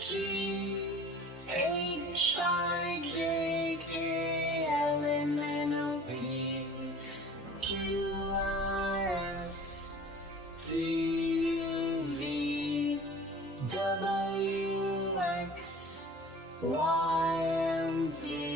G H I J K L M N O P Q R S T U V W X Y and Z.